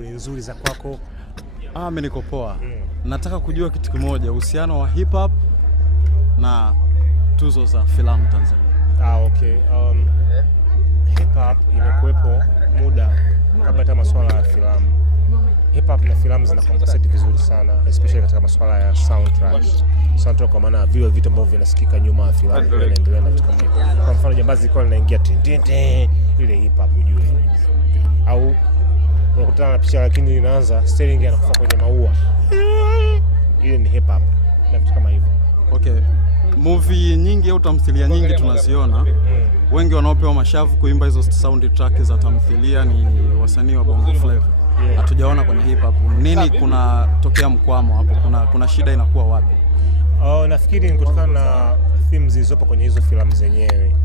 Ni nzuri za kwako. Mimi niko poa. Nataka kujua kitu kimoja, uhusiano wa hip hop na tuzo za filamu Tanzania. Okay. Hip hop imekuwepo muda kabla hata masuala ya filamu. Hip hop na filamu zina compensate vizuri sana, especially katika masuala ya soundtrack. Soundtrack kwa maana vile vitu ambavyo vinasikika nyuma ya filamu vinaendelea na vitu kama hivyo. Kwa mfano Jambazi liko linaingia ile hip hop ujue. Au unakutana na picha lakini inaanza Sterling anakufa kwenye maua. Ile ni hip hop na vitu kama hivyo. Okay. Movie nyingi au tamthilia nyingi tunaziona. Wengi wanaopewa mashavu kuimba hizo soundtrack za tamthilia ni wasanii wa Bongo Flava. Hatujaona kwenye hip hop. Nini kuna tokea mkwamo hapo? Kuna shida inakuwa wapi? Nafikiri ni kutokana na themes zilizopo kwenye hizo filamu zenyewe.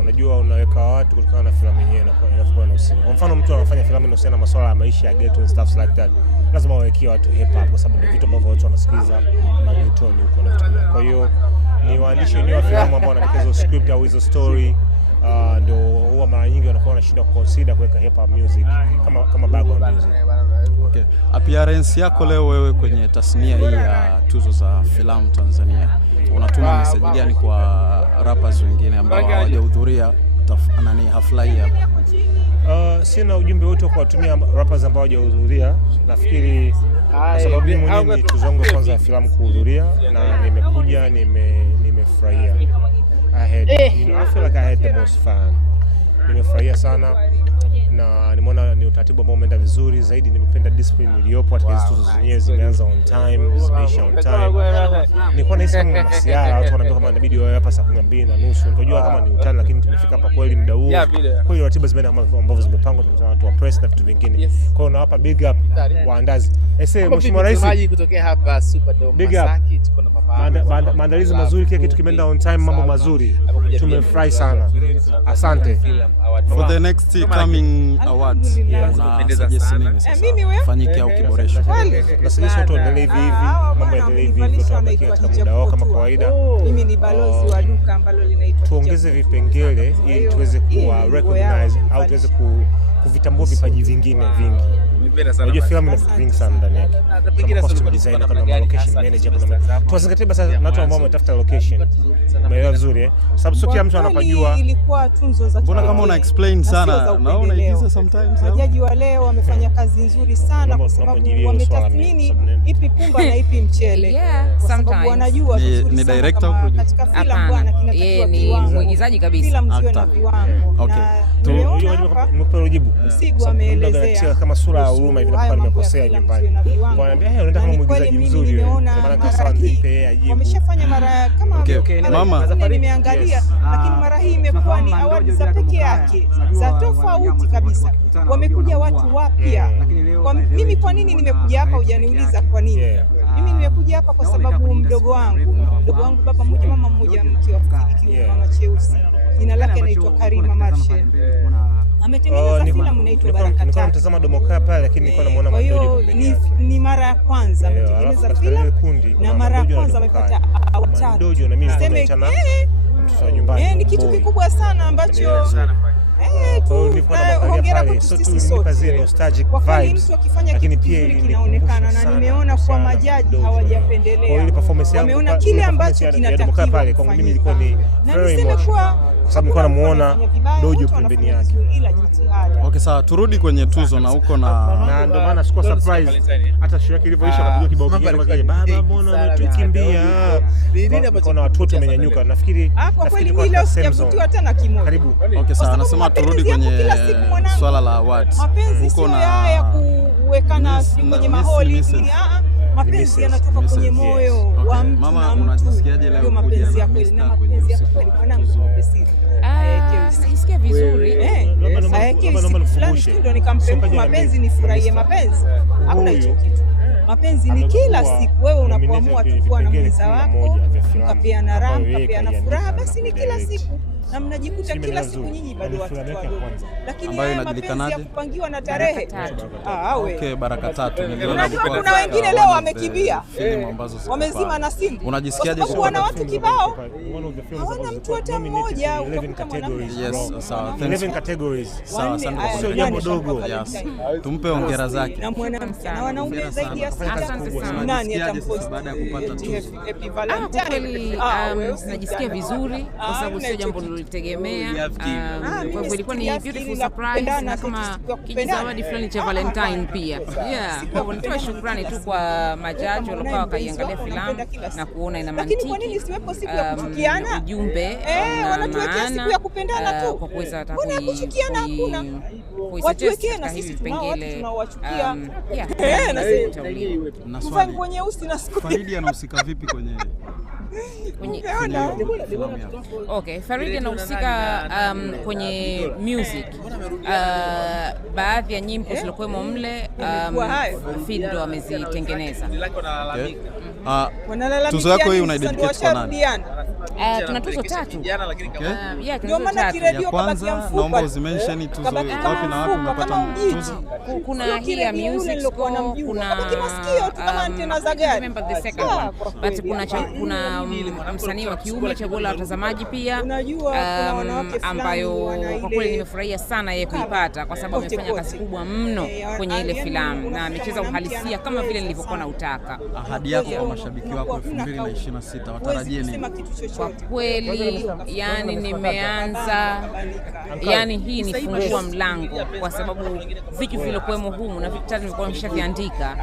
Unajua unaweka watu kutokana na filamu yenyewe inakuwa inahusiana. Kwa mfano mtu anafanya filamu inahusiana na masuala ya maisha ya ghetto and stuff like that. Lazima wawekee watu hip hop kwa sababu ndio vitu ambavyo watu wanasikiza magetoni huko na vitu. Kwa hiyo ni waandishi wenyewe wa filamu ambao wanaandika hizo script au hizo story ndio huwa mara nyingi wanakuwa wanashinda kuconsider kuweka hip hop music kama background music. Okay. Appearance yako leo wewe kwenye tasnia hii ya tuzo za filamu Tanzania, unatuma message gani kwa rappers wengine ambao hawajahudhuria hafla hii hapa? Sina ujumbe wote kwa kutumia rappers ambao hawajahudhuria. Nafikiri kwa sababu mimi mwenyewe ni tuzo yangu kwanza ya filamu kuhudhuria na nimekuja nimefurahia. I feel like I had the most fun. Nimefurahia sana na nimeona ni utaratibu ambao umeenda vizuri zaidi. Nimependa discipline iliyopo katika hizo tuzo zenyewe, zimeanza on time, zimeisha on time. Nilikuwa nahisi kama masiara, watu wanaambia kama inabidi wawe hapa saa 12:30. Nikajua kama ni utani, lakini tumefika hapa kweli muda huo. Kwa hiyo ratiba zimeenda kama ambavyo zimepangwa, tukutana watu wa press na vitu vingine. Kwa hiyo nawapa big up waandazi. Mheshimiwa Rais kutokea hapa Superdome Masaki, tuko na baba. Maandalizi mazuri, kila kitu kimeenda on time, mambo mazuri. Tumefurahi sana. Asante. For the next coming awards, unasuggest nini sasa fanyike au kiboreshwe? Nasaidia watu waendelee hivi, mambo yaendelee hivi, watu wabaki katika muda wao kama kawaida. Mimi ni balozi wa duka ambalo linaitwa. Tuongeze vipengele ili tuweze kuwa recognize au tuweze kuvitambua vipaji vingine vingi. Unajua filamu ina vitu vingi sana ndani yake. Kama costume designer, kama location manager, kuna tuwazingatie basi na watu ambao wametafuta location. Umeelewa vizuri Sababu sio kila mtu anapajua. Ilikuwa tunzo za mbona kama una explain sana na unaigiza sometimes. Wajaji wa leo wamefanya kazi nzuri sana kwa sababu wametathmini ipi pumba na ipi mchele. Kwa sababu wanajua vizuri ni director katika filamu bwana kinatakiwa ni muigizaji kabisa. Filamu ziwe na viwango. Okay. Nimekupa jibu. Msigu ameelezea kama sura ya huruma hivi nakuwa nimekosea nyumbani. Wanaambia unaenda kama muigizaji mzuri. Maana kasa nipe yeye ajibu. Wameshafanya mara kama mama nimeangalia lakini mara hii imekuwa ni award za peke yake za tofauti kabisa. Wamekuja watu wapya. Mimi kwa nini nimekuja hapa hujaniuliza kwa nini? Mimi nimekuja hapa kwa sababu mdogo wangu baba mmoja mama mmoja mke wa mama Cheusi. Jina lake anaitwa Karima Marshe. Ametengeneza filamu inaitwa Baraka. Nilikuwa natazama Domokaa pale lakini nilikuwa namuona Mandojo pembeni yake. Ni mara ya kwanza ametengeneza filamu na mara ya kwanza amepata award. Mandojo na mimi nitaachana mtoto wa nyumbani. Ni kitu kikubwa sana ambacho hongera kwetu sisi sote. Kwa kweli mtu akifanya kitu kizuri kinaonekana na nimeona kwa majaji hawajapendelea. Wameona kile ambacho kinatakiwa pale kwa mimi ilikuwa ni very emotional. Kwa sababu nilikuwa namuona Dojo pembeni yake. Okay, sawa, turudi kwenye tuzo na huko na ndio maana sikuwa surprise hata show yake ilivyoisha akapiga kibao kingine kwa baba mbona umetukimbia. Kuna watu wote wamenyanyuka. Nafikiri kwa kweli mimi leo sijavutiwa tena kimoja. Karibu. Okay, sawa, nasema turudi kwenye swala la awards. Huko na ya kuwekana kwenye maholi mapenzi yanatoka kwenye moyo wa mtu. Mama, unajisikiaje leo mapenzi ya kweli na mapenzi ya kweli mwanangu Besiri? Najisikia vizuri. Ndio nikampenda mapenzi nifurahie mapenzi. Hakuna hicho kitu. Mapenzi ni kila siku. Wewe unapoamua tu kuwa na mwenza wako, ukapeana raha, ukapeana furaha, basi ni kila siku. na mnajikuta kila siku nyinyi bado watoto wadogo, lakini haya mapenzi ya kupangiwa na tarehe. Okay, Baraka Tatu. Unajua kuna wengine leo wamekimbia, wamezima na simu. Unajisikiaje kwa na watu kibao hawana mtu hata mmoja? 11 categories. Sawa, sio jambo dogo. Tumpe hongera zake. Na mwanamke na wanaume zaidi ya 6. Nani atampost baada ya kupata tuzo? Happy Valentine. Najisikia vizuri kwa sababu sio jambo nilitegemea. Kwa hivyo ilikuwa ni beautiful surprise na kama kijizawadi fulani cha Valentine pia. Yeah, kwa hivyo nitoa shukrani tu kwa majaji waliokuwa wakaiangalia filamu na kuona ina mantiki. Lakini kwa nini siwepo siku ya kuchukiana? Ujumbe wanatuwekea siku ya kupendana tu. Kwa kuweza hata kuchukiana hakuna. Watuwekee na sisi tunawachukia. Na swali nguo nyeusi na siku. Faridi anahusika vipi kwenye Okay, Faridi anahusika kwenye music. Baadhi ya nyimbo zilizokuwemo mle Fido amezitengeneza. Tuzo yako hii unaidedicate kwa nani? Tuna tuzo 3. Ndio maana kiredio kwanza naomba uzimention tuzo wapi na wapi umepata tuzo. Kuna hii ya music score, kuna kimasikio tu kama antena za gari. Remember the second one. But kuna msanii wa kiume chaguo la watazamaji pia, ambayo kwa kweli nimefurahia sana yeye kuipata kwa sababu amefanya kazi kubwa mno kwenye ile filamu na amecheza uhalisia kama vile nilivyokuwa nautaka. Ahadi yako kwa mashabiki wako 2026 watarajie nini? Kwa kweli yani nimeanza, yani hii ni fungua mlango kwa sababu vitu vilivyokuwemo humu na vitu tatu nilikuwa nimeshaviandika.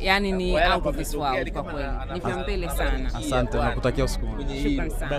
Yani ni out of this world kwa kweli. Ni vya mbele sana. Asante, nakutakia usiku mwema. Shukrani sana.